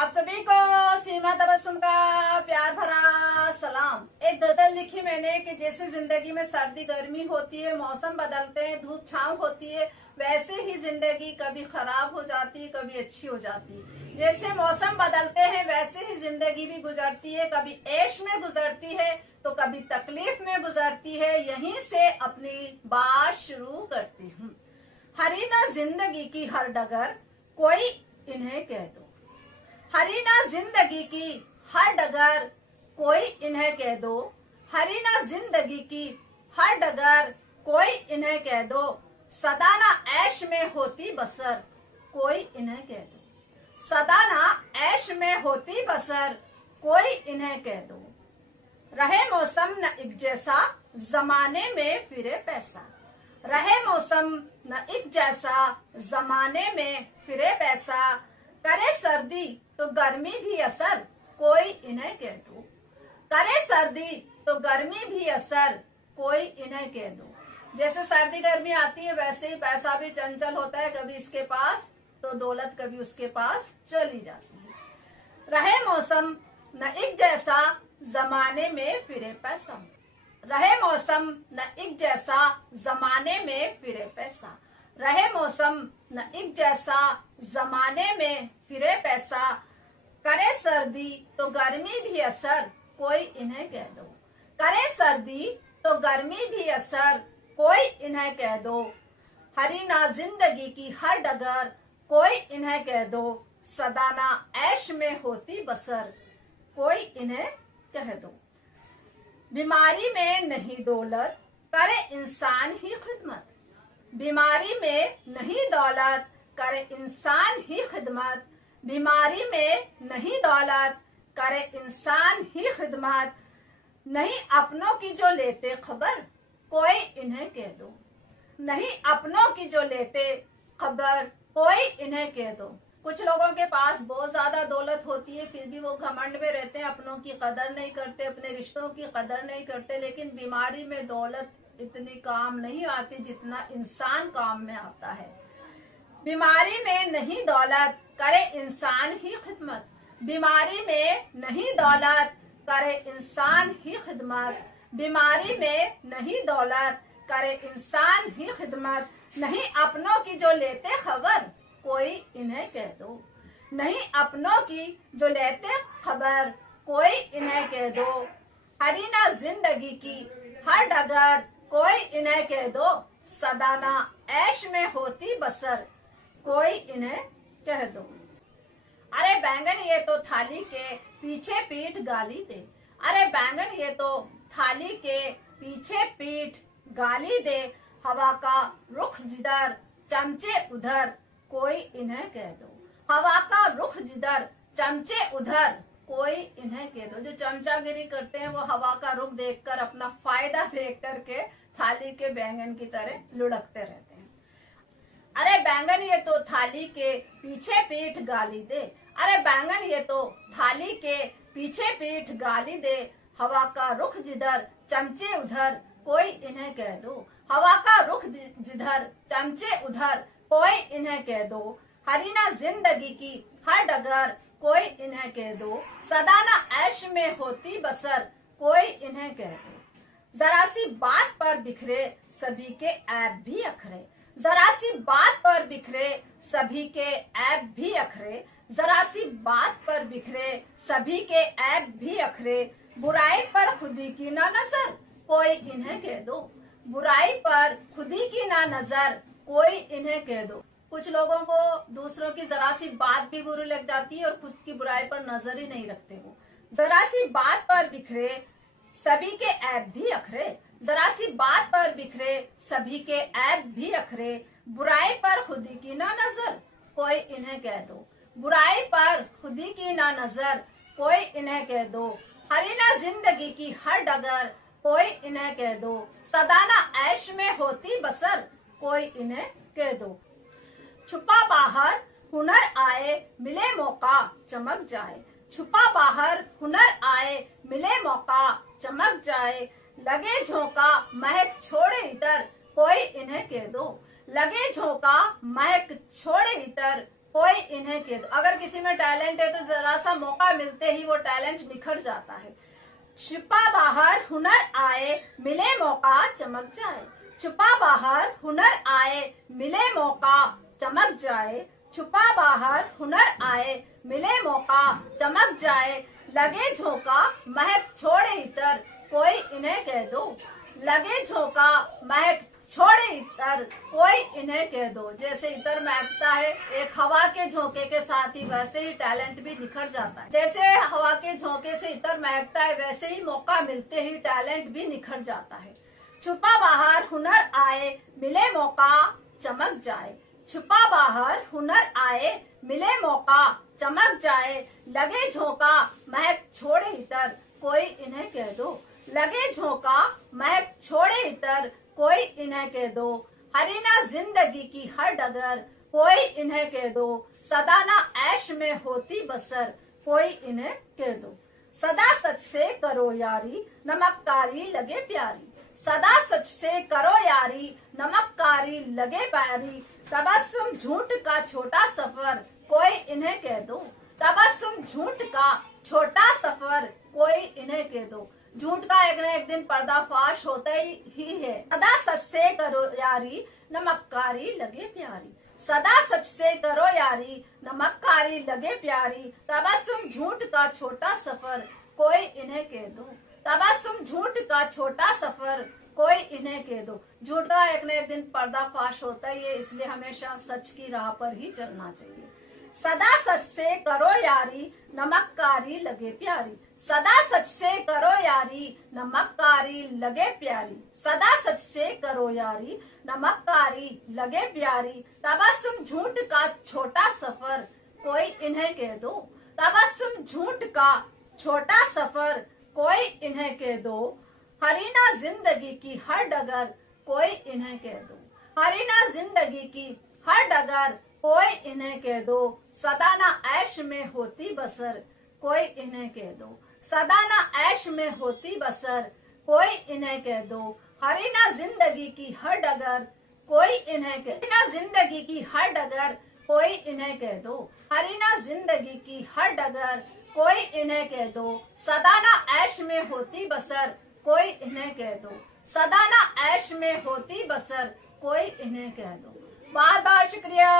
आप सभी को सीमा तबस्सुम का प्यार भरा सलाम। एक गजल लिखी मैंने कि जैसे जिंदगी में सर्दी गर्मी होती है, मौसम बदलते हैं, धूप छांव होती है, वैसे ही जिंदगी कभी खराब हो जाती है, कभी अच्छी हो जाती है। जैसे मौसम बदलते हैं वैसे ही जिंदगी भी गुजरती है, कभी ऐश में गुजरती है तो कभी तकलीफ में गुजरती है। यहीं से अपनी बात शुरू करती हूँ। हरी ना जिंदगी की हर डगर, कोई इन्हें कह दो। हरी ना जिंदगी की हर डगर, कोई इन्हें कह दो। हरी ना जिंदगी की हर डगर, कोई इन्हें कह दो। सदा ना ऐश में होती बसर, कोई इन्हें कह दो। सदा ना ऐश में होती बसर, कोई इन्हें कह दो। रहे मौसम न एक जैसा, जमाने में फिरे पैसा। रहे मौसम न एक जैसा, जमाने में फिरे पैसा। करे सर्दी तो गर्मी भी असर, कोई इन्हें कह दो। करे सर्दी तो गर्मी भी असर, कोई इन्हें कह दो। जैसे सर्दी गर्मी आती है वैसे ही पैसा भी चंचल होता है, कभी इसके पास तो दौलत कभी उसके पास चली जाती है। रहे मौसम न एक जैसा, जमाने में फिरे पैसा। रहे मौसम न एक जैसा, जमाने में फिरे पैसा। रहे मौसम न एक जैसा, जमाने में फिरे पैसा। करे सर्दी तो गर्मी भी असर, कोई इन्हें कह दो। करे सर्दी तो गर्मी भी असर, कोई इन्हें कह दो। हरी ना जिंदगी की हर डगर, कोई इन्हें कह दो। सदा ना ऐश में होती बसर, कोई इन्हें कह दो। बीमारी में नहीं दौलत, करे इंसान ही खिदमत। बीमारी में नहीं दौलत, करे इंसान ही खिदमत। बीमारी में नहीं दौलत, करे इंसान ही खिदमत। नहीं अपनों की जो लेते खबर, कोई इन्हें कह दो। नहीं अपनों की जो लेते खबर, कोई इन्हें कह दो। कुछ लोगों के पास बहुत ज्यादा दौलत होती है, फिर भी वो घमंड में रहते हैं, अपनों की कदर नहीं करते, अपने रिश्तों की कदर नहीं करते। लेकिन बीमारी में दौलत इतनी काम नहीं आती जितना इंसान काम में आता है। बीमारी में नहीं दौलत, करे इंसान ही खिदमत। बीमारी में नहीं दौलत, करे इंसान ही खिदमत। बीमारी में नहीं दौलत, करे इंसान ही खिदमत। नहीं अपनों की जो लेते खबर, कोई इन्हें कह दो। नहीं अपनों की जो लेते खबर, कोई इन्हें कह दो। हरी ना जिंदगी की हर डगर, कोई इन्हें कह दो। सदा ना ऐश में होती बसर, कोई इन्हें कह दो। अरे बैंगन ये तो थाली के पीछे पीठ गाली दे। अरे बैंगन ये तो थाली के पीछे पीठ गाली दे। हवा का रुख जिधर, चमचे उधर, कोई इन्हें कह दो। हवा का रुख जिधर, चमचे उधर, कोई इन्हें कह दो। जो चमचागिरी करते हैं वो हवा का रुख देखकर, अपना फायदा देख करके थाली के बैंगन की तरह लुढ़कते रहते हैं। अरे बैंगन ये तो थाली के पीछे पीठ गाली दे। अरे बैंगन ये तो थाली के पीछे पीठ गाली दे। हवा का रुख जिधर, चमचे उधर, कोई इन्हें कह दो। हवा का रुख जिधर, चमचे उधर, कोई इन्हें कह दो। हरी ना जिंदगी की हर डगर, कोई इन्हें कह दो। सदा ना ऐश में होती बसर, कोई इन्हें कह दो। जरा सी बात पर बिखरे सभी के ऐब भी अखरे। जरा सी बात पर बिखरे सभी के ऐब भी अखरे। जरा सी बात पर बिखरे सभी के ऐब भी अखरे। बुराई पर खुदी की ना नजर, कोई इन्हें कह दो। बुराई पर खुदी की ना नजर, कोई इन्हें कह दो। कुछ लोगों को दूसरों की जरा सी बात भी बुरी लग जाती है और खुद की बुराई पर नजर ही नहीं रखते वो। जरा सी बात पर बिखरे सभी के ऐब भी अखरे। जरा सी बात पर बिखरे सभी के ऐब भी अखरे। बुराई पर खुदी की ना नजर, कोई इन्हें कह दो। बुराई पर खुदी की ना नजर, कोई इन्हें कह दो। हरी ना जिंदगी की हर डगर, कोई इन्हें कह दो। सदा ना ऐश में होती बसर, कोई इन्हें कह दो। छुपा बाहर हुनर आए, मिले मौका चमक जाए। छुपा बाहर हुनर आए, मिले मौका चमक जाए। लगे झोंका महक छोड़े इतर, कोई इन्हें कह दो। लगे झोंका महक छोड़े इतर, कोई इन्हें कह दो। अगर किसी में टैलेंट है तो जरा सा मौका मिलते ही वो टैलेंट निखर जाता है। छुपा बाहर हुनर आए, मिले मौका चमक जाए। छुपा बाहर हुनर आए, मिले मौका चमक जाए। छुपा बाहर हुनर आए, मिले मौका चमक जाए। लगे झोंका महक छोड़े इतर, कोई इन्हें कह दो। लगे झोंका महक छोड़े इतर, कोई इन्हें कह दो। जैसे इतर महकता है एक हवा के झोंके के साथ ही, वैसे ही टैलेंट भी निखर जाता है। जैसे हवा के झोंके से इतर महकता है, वैसे ही मौका मिलते ही टैलेंट भी निखर जाता है। छुपा बाहर हुनर आए, मिले मौका चमक जाए। छुपा बाहर हुनर आए, मिले मौका चमक जाए। लगे झोंका महक छोड़े इतर, कोई इन्हें कह दो। लगे झोंका महक छोड़े इतर, कोई इन्हें कह दो। हरी ना जिंदगी की हर डगर, कोई इन्हें कह दो। सदा ना ऐश में होती बसर, कोई इन्हें कह दो। सदा सच से करो यारी, नमककारी लगे प्यारी। सदा सच से करो यारी, नमककारी लगे प्यारी। तबस्सुम झूठ का छोटा सफर, कोई इन्हें कह दो। तबस्सुम झूठ का छोटा सफर, कोई इन्हें कह दो। झूठ का एक न एक दिन पर्दाफाश होता ही है। सदा सच से करो यारी, नमककारी लगे प्यारी। सदा सच से करो यारी, नमककारी लगे प्यारी। तबस्सुम झूठ का छोटा सफर, कोई इन्हें कह दो। तबस्सुम झूठ का छोटा सफर, कोई इन्हें कह दो। झूठ का एक न एक दिन पर्दाफाश होता ही है, इसलिए हमेशा सच की राह पर ही चलना चाहिए। सदा सच से करो यारी, नमककारी लगे प्यारी। सदा सच से करो यारी, नमककारी लगे प्यारी। सदा सच से करो यारी, नमककारी लगे प्यारी। तबस्सुम झूठ का छोटा सफर, कोई इन्हें कह दो। तबस्सुम झूठ का छोटा सफर, कोई इन्हें कह दो। हरी ना जिंदगी की हर डगर, कोई इन्हें कह दो। हरी ना जिंदगी की हर डगर, कोई इन्हें कह दो। सदा ना ऐश में होती बसर, कोई इन्हें कह दो। सदा ना ऐश में होती बसर, कोई इन्हें कह दो। हरी ना जिंदगी की हर डगर, कोई इन्हें कह दो। ना जिंदगी की हर डगर, कोई इन्हें कह दो। हरी ना जिंदगी की हर डगर, कोई इन्हें कह दो। सदा ना ऐश में होती बसर, कोई इन्हें कह दो। सदा ना ऐश में होती बसर, कोई इन्हें कह दो। बहुत बहुत शुक्रिया।